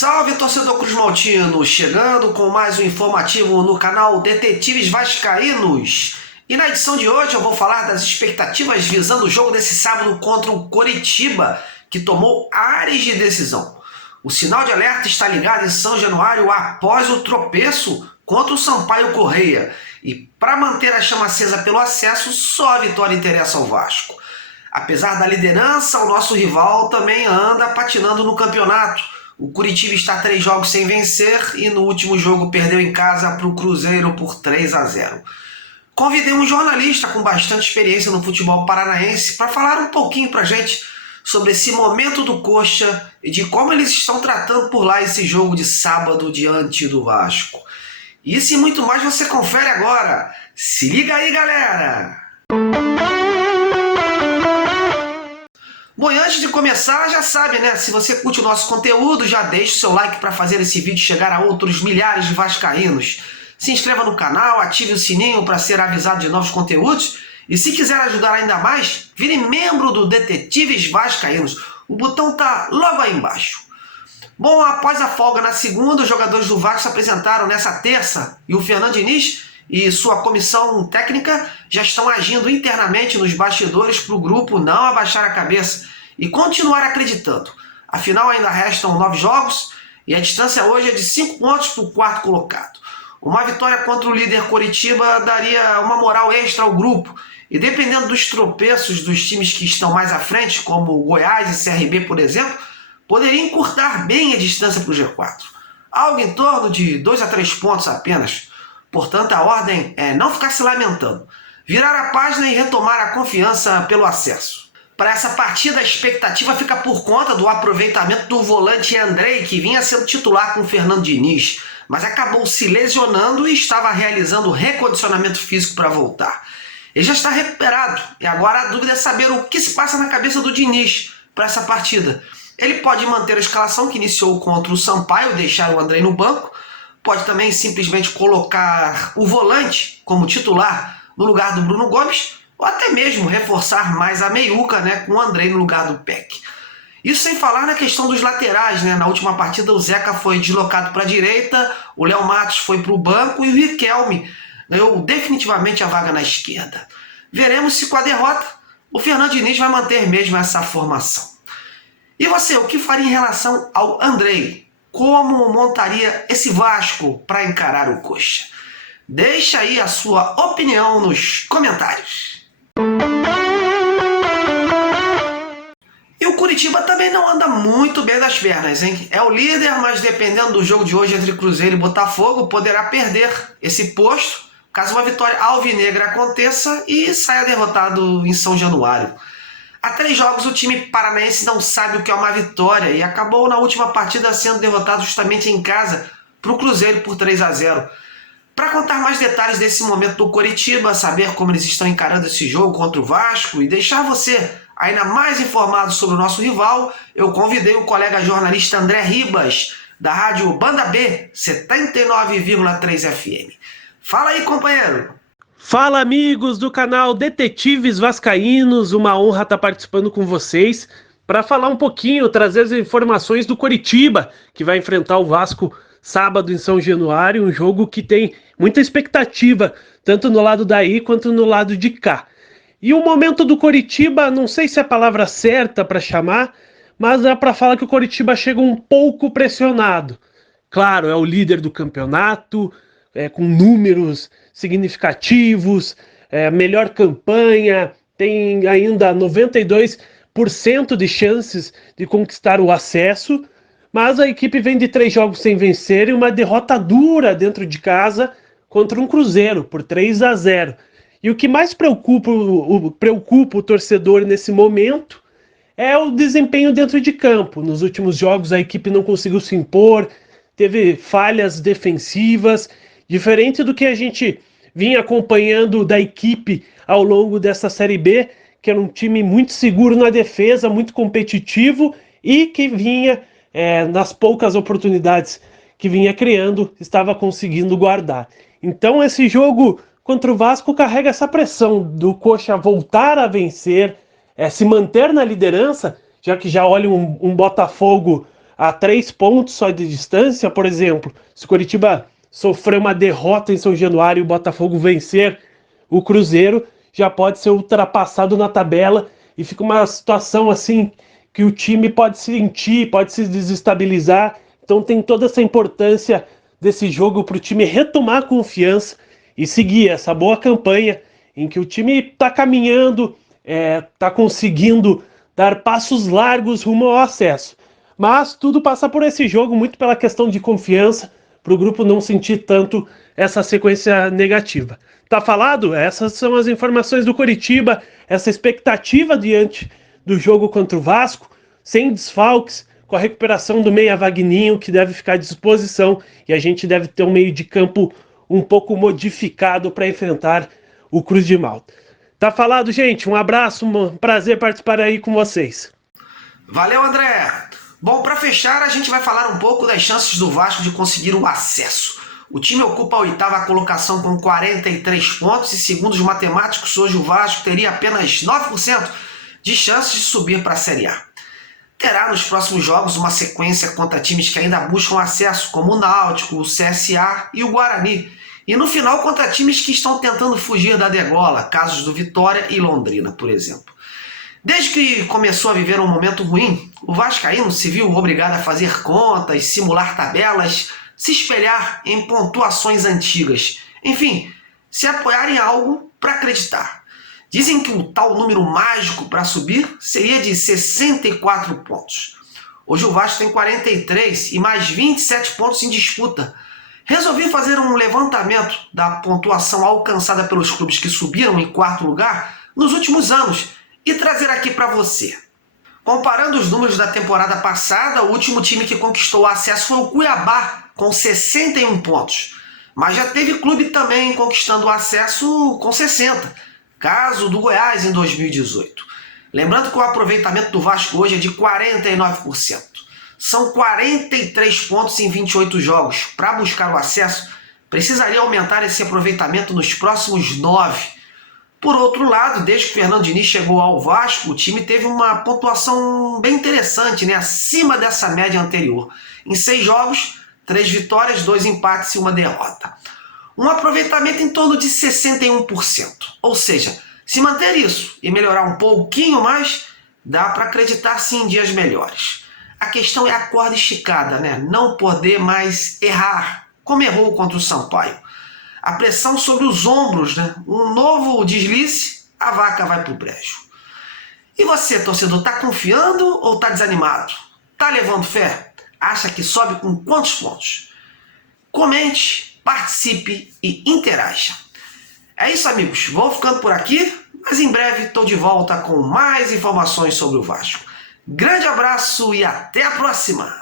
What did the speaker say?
Salve, torcedor cruzmaltino! Chegando com mais um informativo no canal Detetives Vascaínos. E na edição de hoje eu vou falar das expectativas visando o jogo desse sábado contra o Coritiba, que tomou ares de decisão. O sinal de alerta está ligado em São Januário após o tropeço contra o Sampaio Corrêa. E para manter a chama acesa pelo acesso, só a vitória interessa ao Vasco. Apesar da liderança, o nosso rival também anda patinando no campeonato. O Coritiba está 3 jogos sem vencer e no último jogo perdeu em casa para o Cruzeiro por 3-0. Convidei um jornalista com bastante experiência no futebol paranaense para falar um pouquinho para a gente sobre esse momento do Coxa e de como eles estão tratando por lá esse jogo de sábado diante do Vasco. Isso e muito mais você confere agora. Se liga aí, galera! Bom, e antes de começar, já sabe, né? Se você curte o nosso conteúdo, já deixa o seu like para fazer esse vídeo chegar a outros milhares de vascaínos. Se inscreva no canal, ative o sininho para ser avisado de novos conteúdos. E se quiser ajudar ainda mais, vire membro do Detetives Vascaínos. O botão tá logo aí embaixo. Bom, após a folga na segunda, os jogadores do Vasco se apresentaram nessa terça e o Fernando Diniz e sua comissão técnica já estão agindo internamente nos bastidores para o grupo não abaixar a cabeça e continuar acreditando. Afinal, ainda restam 9 jogos e a distância hoje é de 5 pontos para o quarto colocado. Uma vitória contra o líder Coritiba daria uma moral extra ao grupo e dependendo dos tropeços dos times que estão mais à frente, como Goiás e CRB, por exemplo, poderia encurtar bem a distância para o G4. Algo em torno de 2 a 3 pontos apenas. Portanto, a ordem é não ficar se lamentando, virar a página e retomar a confiança pelo acesso. Para essa partida, a expectativa fica por conta do aproveitamento do volante Andrei, que vinha sendo titular com o Fernando Diniz, mas acabou se lesionando e estava realizando recondicionamento físico para voltar. Ele já está recuperado e agora a dúvida é saber o que se passa na cabeça do Diniz para essa partida. Ele pode manter a escalação que iniciou contra o Sampaio, deixar o Andrei no banco, pode também simplesmente colocar o volante como titular no lugar do Bruno Gomes, ou até mesmo reforçar mais a meiuca, né, com o Andrei no lugar do Peck. Isso sem falar na questão dos laterais, né? Na última partida o Zeca foi deslocado para a direita, o Léo Matos foi para o banco e o Riquelme ganhou definitivamente a vaga na esquerda. Veremos se com a derrota o Fernando Diniz vai manter mesmo essa formação. E você, o que faria em relação ao Andrei? Como montaria esse Vasco para encarar o Coxa? Deixa aí a sua opinião nos comentários. E o Coritiba também não anda muito bem das pernas, hein? É o líder, mas dependendo do jogo de hoje entre Cruzeiro e Botafogo, poderá perder esse posto caso uma vitória alvinegra aconteça e saia derrotado em São Januário. Há 3 jogos o time paranaense não sabe o que é uma vitória e acabou na última partida sendo derrotado justamente em casa para o Cruzeiro por 3-0. Para contar mais detalhes desse momento do Coritiba, saber como eles estão encarando esse jogo contra o Vasco e deixar você ainda mais informado sobre o nosso rival, eu convidei o colega jornalista André Ribas, da rádio Banda B, 79,3 FM. Fala aí, companheiro! Fala, amigos do canal Detetives Vascaínos, uma honra estar participando com vocês para falar um pouquinho, trazer as informações do Coritiba, que vai enfrentar o Vasco sábado em São Januário, um jogo que tem muita expectativa, tanto no lado daí quanto no lado de cá. E o momento do Coritiba, não sei se é a palavra certa para chamar, mas dá para falar que o Coritiba chega um pouco pressionado. Claro, é o líder do campeonato, com números significativos, melhor campanha, tem ainda 92% de chances de conquistar o acesso, mas a equipe vem de 3 jogos sem vencer e uma derrota dura dentro de casa contra um Cruzeiro por 3-0. E o que mais preocupa o torcedor nesse momento é o desempenho dentro de campo. Nos últimos jogos a equipe não conseguiu se impor, teve falhas defensivas, diferente do que a gente vinha acompanhando da equipe ao longo dessa Série B, que era um time muito seguro na defesa, muito competitivo e que vinha, nas poucas oportunidades que vinha criando, estava conseguindo guardar. Então esse jogo contra o Vasco carrega essa pressão do Coxa voltar a vencer, se manter na liderança, já que já olha um Botafogo a 3 pontos só de distância. Por exemplo, se o Coritiba sofrer uma derrota em São Januário e o Botafogo vencer o Cruzeiro, já pode ser ultrapassado na tabela e fica uma situação assim que o time pode sentir, pode se desestabilizar. Então tem toda essa importância desse jogo para o time retomar a confiança e seguir essa boa campanha em que o time está caminhando, está conseguindo dar passos largos rumo ao acesso. Mas tudo passa por esse jogo, muito pela questão de confiança, para o grupo não sentir tanto essa sequência negativa. Tá falado? Essas são as informações do Coritiba, essa expectativa diante do jogo contra o Vasco, sem desfalques, com a recuperação do meia Vagninho, que deve ficar à disposição, e a gente deve ter um meio de campo um pouco modificado para enfrentar o Cruz de Malta. Tá falado, gente? Um abraço, um prazer participar aí com vocês. Valeu, André! Bom, para fechar, a gente vai falar um pouco das chances do Vasco de conseguir o acesso. O time ocupa a 8ª colocação com 43 pontos e, segundo os matemáticos, hoje o Vasco teria apenas 9% de chances de subir para a Série A. Terá nos próximos jogos uma sequência contra times que ainda buscam acesso, como o Náutico, o CSA e o Guarani. E no final contra times que estão tentando fugir da degola, casos do Vitória e Londrina, por exemplo. Desde que começou a viver um momento ruim, o vascaíno se viu obrigado a fazer contas, simular tabelas, se espelhar em pontuações antigas. Enfim, se apoiar em algo para acreditar. Dizem que o tal número mágico para subir seria de 64 pontos. Hoje o Vasco tem 43 e mais 27 pontos em disputa. Resolvi fazer um levantamento da pontuação alcançada pelos clubes que subiram em 4º lugar nos últimos anos e trazer aqui para você. Comparando os números da temporada passada, o último time que conquistou o acesso foi o Cuiabá, com 61 pontos. Mas já teve clube também conquistando o acesso com 60, caso do Goiás em 2018. Lembrando que o aproveitamento do Vasco hoje é de 49%. São 43 pontos em 28 jogos. Para buscar o acesso, precisaria aumentar esse aproveitamento nos próximos 9. Por outro lado, desde que o Fernando Diniz chegou ao Vasco, o time teve uma pontuação bem interessante, né? Acima dessa média anterior. Em 6 jogos, 3 vitórias, 2 empates e 1 derrota. Um aproveitamento em torno de 61%. Ou seja, se manter isso e melhorar um pouquinho mais, dá para acreditar sim em dias melhores. A questão é a corda esticada, né? Não poder mais errar, como errou contra o Sampaio. A pressão sobre os ombros, né? Um novo deslize, a vaca vai pro brejo. E você, torcedor, tá confiando ou tá desanimado? Tá levando fé? Acha que sobe com quantos pontos? Comente, participe e interaja. É isso, amigos. Vou ficando por aqui, mas em breve estou de volta com mais informações sobre o Vasco. Grande abraço e até a próxima!